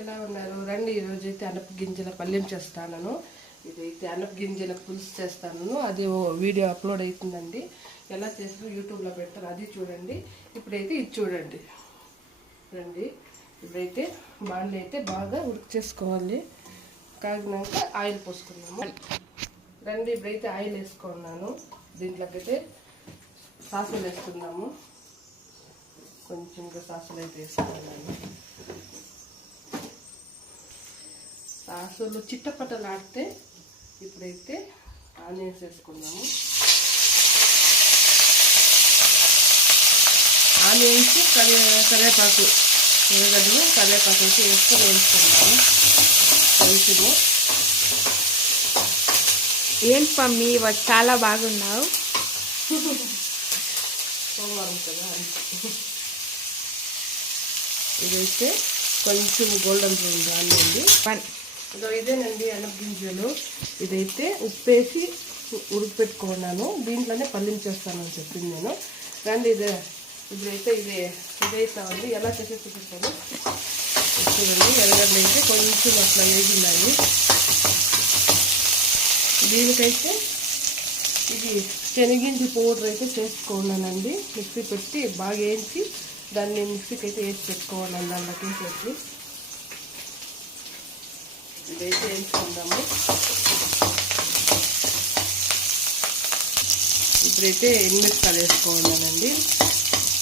ఎలా ఉన్నారు? రండి, ఈరోజు అయితే అనప గింజల పల్లెం చేస్తాను. ఇదైతే అనప గింజల పులుసు చేస్తాను. అది వీడియో అప్లోడ్ అవుతుందండి. ఎలా చేసినా యూట్యూబ్లో పెడతాను, అది చూడండి. ఇప్పుడైతే ఇది చూడండి. రండి, ఇప్పుడైతే బాండ్లు అయితే బాగా ఉడికి చేసుకోవాలి. కాగినాక ఆయిల్ పోసుకున్నాము. రండి, ఇప్పుడైతే ఆయిల్ వేసుకున్నాను. దీంట్లోకి అయితే సాసులు వేసుకుందాము. కొంచెంగా సాసులు అయితే వేసుకున్నాను. సాసులు చిట్టపట్టలాడితే ఇప్పుడైతే ఆనియన్స్ వేసుకుందాము. ఆనియన్స్ కరివేపాకు ఎర్రగడ్డలు కరివేపాకు వేసి వేసుకొని వేసుకున్నాము. కొంచెము ఏంటి మమ్మీ చాలా బాగున్నావు. సోమవారం కదా. ఇదైతే కొంచెం గోల్డెన్ బ్రౌన్ రానివ్వండి. ఇదేనండి అనప గింజలు. ఇదైతే ఉప్పేసి ఉడికిపెట్టుకున్నాను. దీంట్లోనే పల్లెం చేస్తానని చెప్పింది నేను. రండి, ఇప్పుడైతే ఇదైతే ఎలా చేసే చూపిస్తాను. చూడండి, ఎర్రగడ్డలు అయితే కొంచెం అట్లా వేగిందండి. దీనికైతే ఇది శనగింజి పౌడర్ అయితే చేసుకున్నానండి. మిక్సీ పెట్టి బాగా వేయించి దాన్ని మిక్సీకి అయితే వేసి పెట్టుకోవాలండి. దాంట్లోకి వేసేసి ఇదైతే వేసుకుందాము. ఇప్పుడైతే ఎండుమిరపకాయలు వేసుకోవాలండి.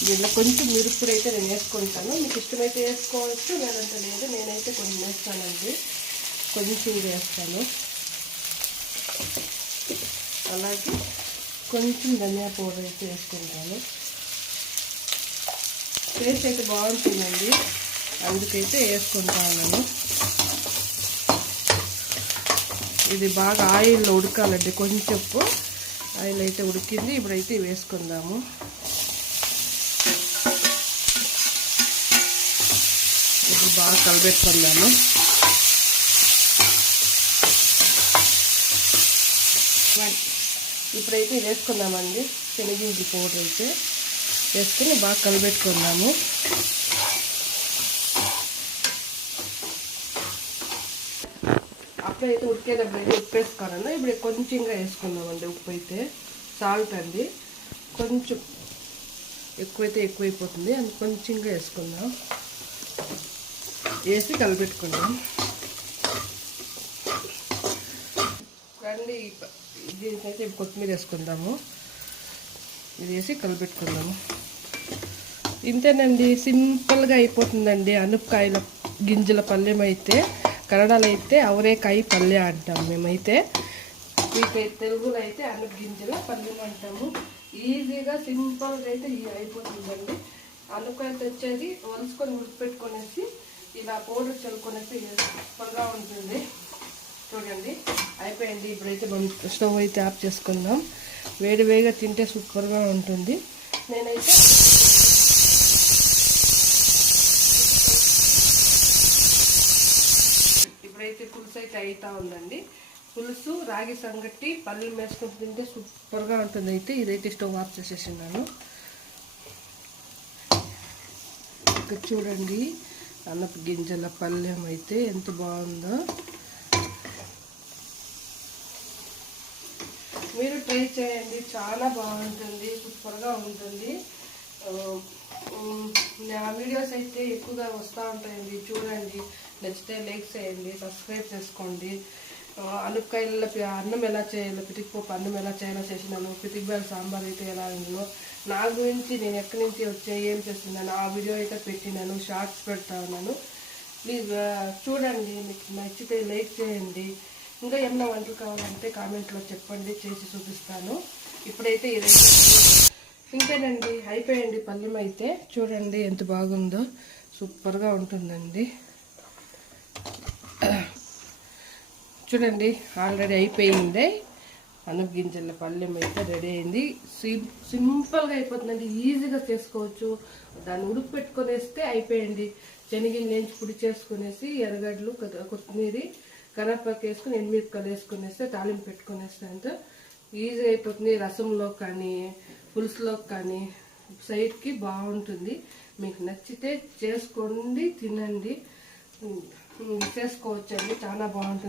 దీంట్లో కొంచెం మిరపకాయలు అయితే నేను వేసుకుంటాను. మీకు ఇష్టమైతే వేసుకోవచ్చు, లేదంటే లేదు. నేనైతే కొంచెం వేస్తానండి. కొంచెం వేస్తాను. అలాగే కొంచెం ధనియా పౌడర్ అయితే వేసుకుంటాను. టేస్ట్ అయితే బాగుంటుందండి, అందుకైతే వేసుకుంటాను. ఇది బాగా ఆయిల్లో ఉడకాలండి. కొంచెం ఆయిల్ అయితే ఉడికింది. ఇప్పుడైతే వేసుకుందాము. ఇప్పుడు బాగా కలబెట్టుకుందాము. ఇప్పుడైతే వేసుకుందామండి. శనగింజి పౌడర్ అయితే వేసుకుని బాగా కలబెట్టుకుందాము. అప్పుడైతే ఉడికేటప్పుడు అయితే ఉప్పు వేసుకోవాలన్నా. ఇప్పుడు కొంచెంగా వేసుకుందామండి. ఉప్పు అయితే సాల్ట్ అండి. కొంచెం ఎక్కువైతే ఎక్కువైపోతుంది, అది కొంచెంగా వేసుకుందాం. వేసి కలిపెట్టుకుందాం. రండి, దీనికైతే కొత్తిమీర వేసుకుందాము. ఇది వేసి కలిపెట్టుకుందాము. ఇంతేనండి, సింపుల్గా అయిపోతుందండి అనపకాయల గింజల పల్లెం అయితే. కన్నడలో అయితే అవరేకాయ పల్లె అంటాం మేమైతే. మీకు తెలుగులో అయితే అనప గింజల పల్లెం అంటాము. ఈజీగా సింపుల్గా అయితే అయిపోతుందండి. అనపకాయలు తెచ్చేది వలుసుకొని ఉడికిపెట్టుకొనేసి ఇలా పౌడర్ చల్లుకొనేసి సూపర్గా ఉంటుంది. చూడండి, అయిపోయింది. ఇప్పుడైతే మనం స్టవ్ అయితే ఆఫ్ చేసుకుందాం. వేడిగా తింటే సూపర్గా ఉంటుంది. నేనైతే ఇప్పుడైతే పులుసు అయితే అవుతా ఉందండి. పులుసు రాగి సంగటి పల్లెం వేసుకొని తింటే సూపర్గా ఉంటుంది. అయితే ఇదైతే స్టవ్ ఆఫ్ చేసేసినాను. ఇక్కడ చూడండి, అనప గింజల పల్లెం అయితే ఎంత బాగుందో. మీరు ట్రై చేయండి, చాలా బాగుంటుంది, సూపర్గా ఉంటుంది. నా వీడియోస్ అయితే ఎక్కువగా వస్తూ ఉంటాయండి, చూడండి. నచ్చితే లైక్ చేయండి, సబ్స్క్రైబ్ చేసుకోండి. అనపకాయల అన్నం ఎలా చేయాలో, పితికిపోపు అన్నం ఎలా చేయాలో చేసినాను. పితికిబేల సాంబార్ అయితే ఎలా ఉందో, నా గురించి నేను ఎక్కడి నుంచి వచ్చాయి, ఏం చేస్తున్నాను, ఆ వీడియో అయితే పెట్టినాను. షార్ట్స్ పెడతా ఉన్నాను. ప్లీజ్ చూడండి. మీకు నచ్చితే లైక్ చేయండి. ఇంకా ఏమైనా వంటలు కావాలంటే కామెంట్లో చెప్పండి, చేసి చూపిస్తాను. ఇప్పుడైతే ఇదైతే ఇంతేనండి, అయిపోయండి పల్లెం అయితే. చూడండి ఎంత బాగుందో, సూపర్గా ఉంటుందండి. చూడండి, ఆల్రెడీ అయిపోయింది. అనప గింజల పల్లెం అయితే రెడీ అయింది. సింపుల్గా అయిపోతుందండి, ఈజీగా చేసుకోవచ్చు. దాన్ని ఉడుకు పెట్టుకొనేస్తే అయిపోయింది. శనగింజలు వేయించి పొడి చేసుకునేసి ఎర్రగడ్డలు కొత్తిమీర కరివేపాకు వేసుకుని ఎండుమిరపకాయలు వేసుకునేస్తే తాలింపు పెట్టుకునేస్తే అంతా ఈజీ అయిపోతుంది. రసంలో కానీ పులుసులో కానీ సైడ్కి బాగుంటుంది. మీకు నచ్చితే చేసుకోండి, తినండి. చేసుకోవచ్చండి, చాలా బాగుంటుంది.